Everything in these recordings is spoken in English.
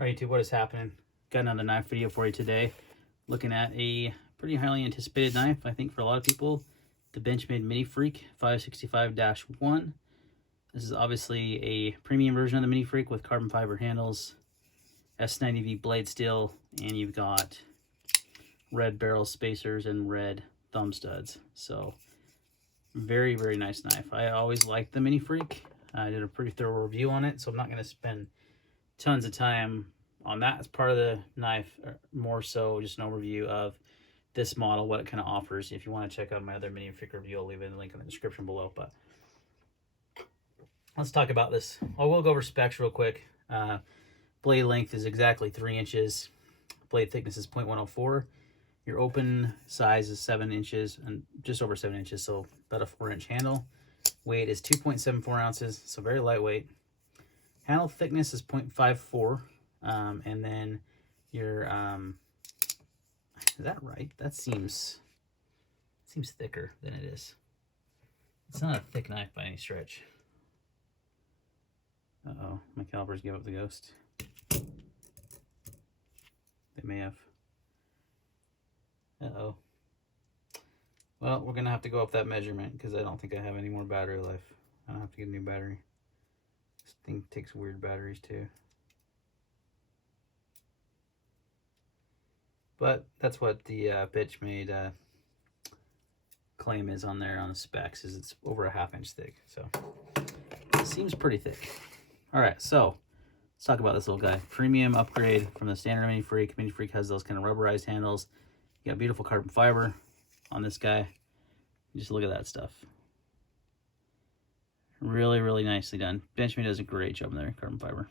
All right, YouTube, what is happening? Got another knife video for you today. Looking at a pretty highly anticipated knife, I think, for a lot of people. The Benchmade Mini Freek 565-1. This is obviously a premium version of the Mini Freek with carbon fiber handles, S90V blade steel, and you've got red barrel spacers and red thumb studs. So, very, very nice knife. I always liked the Mini Freek. I did a pretty thorough review on it, so I'm not going to spend tons of time on that as part of the knife, more so just an overview of this model, what it kind of offers. If you want to check out my other Mini Freek review, I'll leave it in the link in the description below. But let's talk about this. I will go over specs real quick. Blade length is exactly 3 inches. Blade thickness is 0.104. Your open size is 7 inches and just over 7 inches, so about a 4-inch handle. Weight is 2.74 ounces, so very lightweight. Handle thickness is 0.54, and then your, is that right? That seems thicker than it is. It's not a thick knife by any stretch. Uh-oh, my calipers gave up the ghost. They may have. Uh-oh. Well, we're going to have to go up that measurement because I don't think I have any more battery life. I don't have to get a new battery. This thing takes weird batteries too. But that's what the Benchmade claim is on there on the specs, is it's over a 1/2 inch thick. So it seems pretty thick. All right, so let's talk about this little guy. Premium upgrade from the standard Mini Freek. Mini Freek has those kind of rubberized handles. You got beautiful carbon fiber on this guy. Just look at that stuff. Really, really nicely done. Benchmade does a great job there, carbon fiber.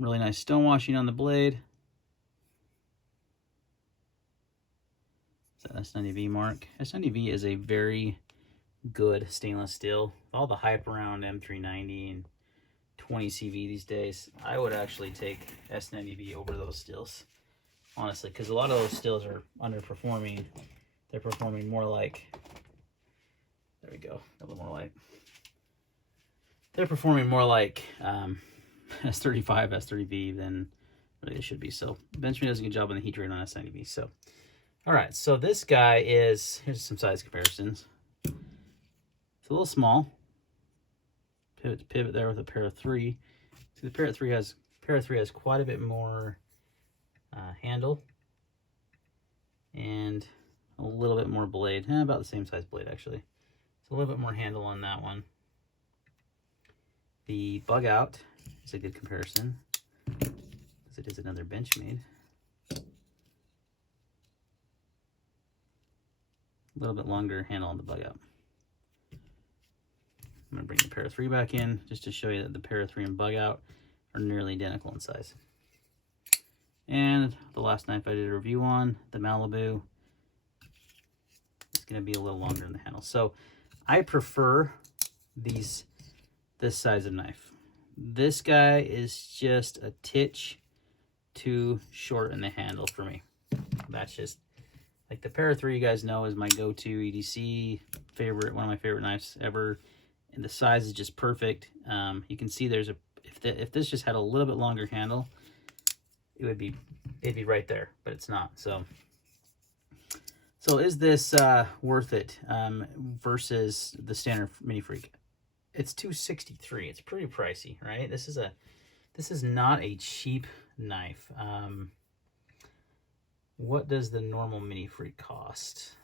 Really nice stone washing on the blade. Is that S90V mark? S90V is a very good stainless steel. With all the hype around M390 and 20CV these days, I would actually take S90V over those steels, honestly, because a lot of those steels are underperforming. They're performing more like, there we go, a little more light. They're performing more like S35, S30V than really they should be. So Benchmade does a good job on the heat rate on S90V. So, all right, so this guy is, here's some size comparisons. It's a little small. Pivot to pivot there with a pair of 3. See, the pair of 3 has quite a bit more handle and a little bit more blade. About the same size blade, actually. It's a little bit more handle on that one. The bug out is a good comparison, because it is another Benchmade. A little bit longer handle on the bug out. I'm going to bring the pair of 3 back in just to show you that the pair of 3 and bug out are nearly identical in size. And the last knife I did a review on, the Malibu, it's going to be a little longer in the handle. So I prefer this size of knife. This guy is just a titch too short in the handle for me. That's just, like, the pair of 3, you guys know, is my go-to EDC favorite, one of my favorite knives ever. And the size is just perfect. You can see there's a, if this just had a little bit longer handle, it'd be right there, but it's not. So is this worth it versus the standard Mini Freek? It's $263. It's pretty pricey, right? This is not a cheap knife. What does the normal Mini Freek cost?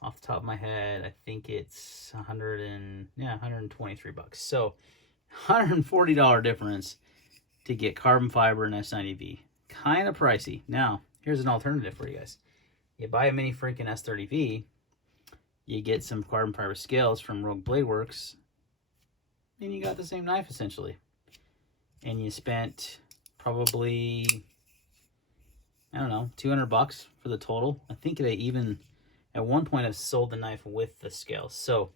Off the top of my head, I think it's 123 bucks. So $140 difference to get carbon fiber and S90V. Kind of pricey. Now, here's an alternative for you guys. You buy a Mini Freek and S30V, you get some carbon fiber scales from Rogue Blade Works, and you got the same knife essentially. And you spent probably, I don't know, 200 bucks for the total. I think they even at one point have sold the knife with the scales. So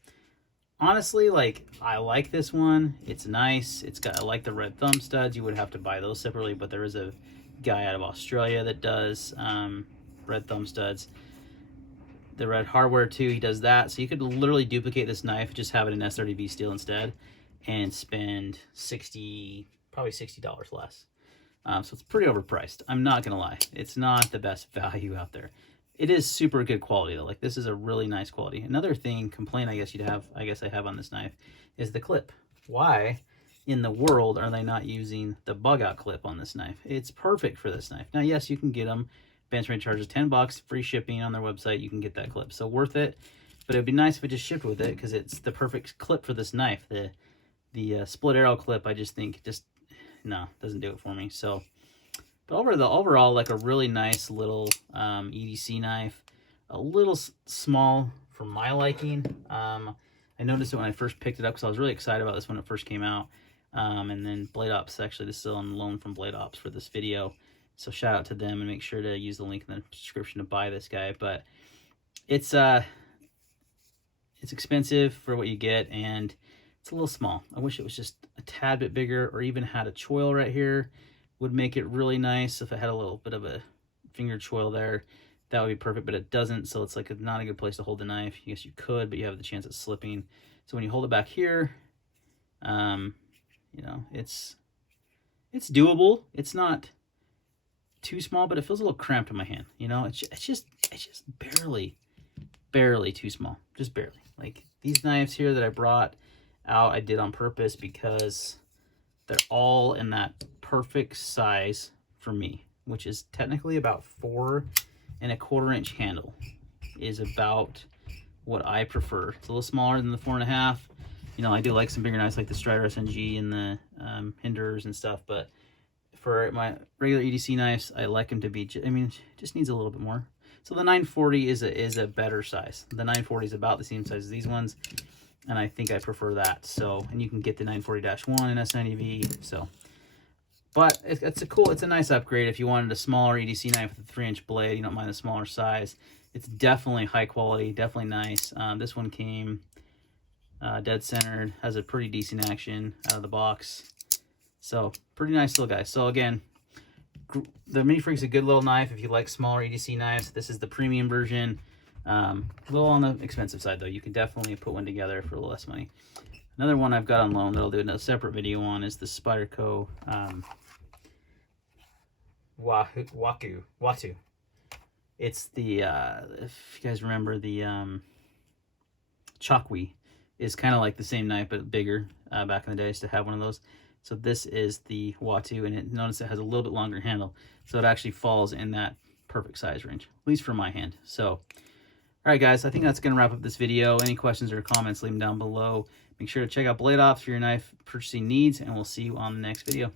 honestly, like, I like this one. It's nice. I like the red thumb studs. You would have to buy those separately, but there is a guy out of Australia that does red thumb studs. The red hardware too, he does that. So you could literally duplicate this knife, just have it in S30V steel instead, and spend 60 probably $60 less. So it's pretty overpriced. I'm not gonna lie, it's not the best value out there. It is super good quality though. Like, this is a really nice quality. Another complaint I guess I have on this knife is the clip. Why in the world are they not using the bug out clip on this knife? It's perfect for this knife. Now, yes, you can get them. Benchmade charges $10, free shipping on their website. You can get that clip, so worth it. But it'd be nice if it just shipped with it, because it's the perfect clip for this knife. The split arrow clip, I just think no, doesn't do it for me. So, but overall, like a really nice little EDC knife, a little small for my liking. I noticed it when I first picked it up because I was really excited about this when it first came out. And then Blade Ops, actually, this is still on loan from Blade Ops for this video. So shout out to them, and make sure to use the link in the description to buy this guy. But it's expensive for what you get, and it's a little small. I wish it was just a tad bit bigger, or even had a choil right here. Would make it really nice if it had a little bit of a finger choil there. That would be perfect, but it doesn't, so it's like not a good place to hold the knife. Yes, you could, but you have the chance of slipping. So when you hold it back here, you know, it's doable. It's not too small, but it feels a little cramped in my hand. You know, it's just barely too small, just barely. Like these knives here that I brought out, I did on purpose because they're all in that perfect size for me, which is technically about 4 1/4 inch handle is about what I prefer. It's a little smaller than the 4 1/2. You know, I do like some bigger knives like the Strider SNG and the Hinders and stuff, but for my regular EDC knives, I like them to be, I mean, it just needs a little bit more. So the 940 is a better size. The 940 is about the same size as these ones, and I think I prefer that. So, and you can get the 940-1 in S90V. So, but it's a nice upgrade if you wanted a smaller EDC knife with a 3-inch blade. You don't mind the smaller size. It's definitely high quality, definitely nice. This one came dead centered, has a pretty decent action out of the box. So pretty nice little guy. So again, the Mini Freek's a good little knife if you like smaller EDC knives. This is the premium version. A little on the expensive side though. You can definitely put one together for a little less money. Another one I've got on loan that I'll do a separate video on is the Spyderco Watu. It's the if you guys remember, the Chokwi is kind of like the same knife but bigger. Back in the day, I used to have one of those. So this is the Watu, and notice it has a little bit longer handle, so it actually falls in that perfect size range, at least for my hand. So, all right, guys, I think that's going to wrap up this video. Any questions or comments, leave them down below. Make sure to check out Blade Ops for your knife purchasing needs, and we'll see you on the next video.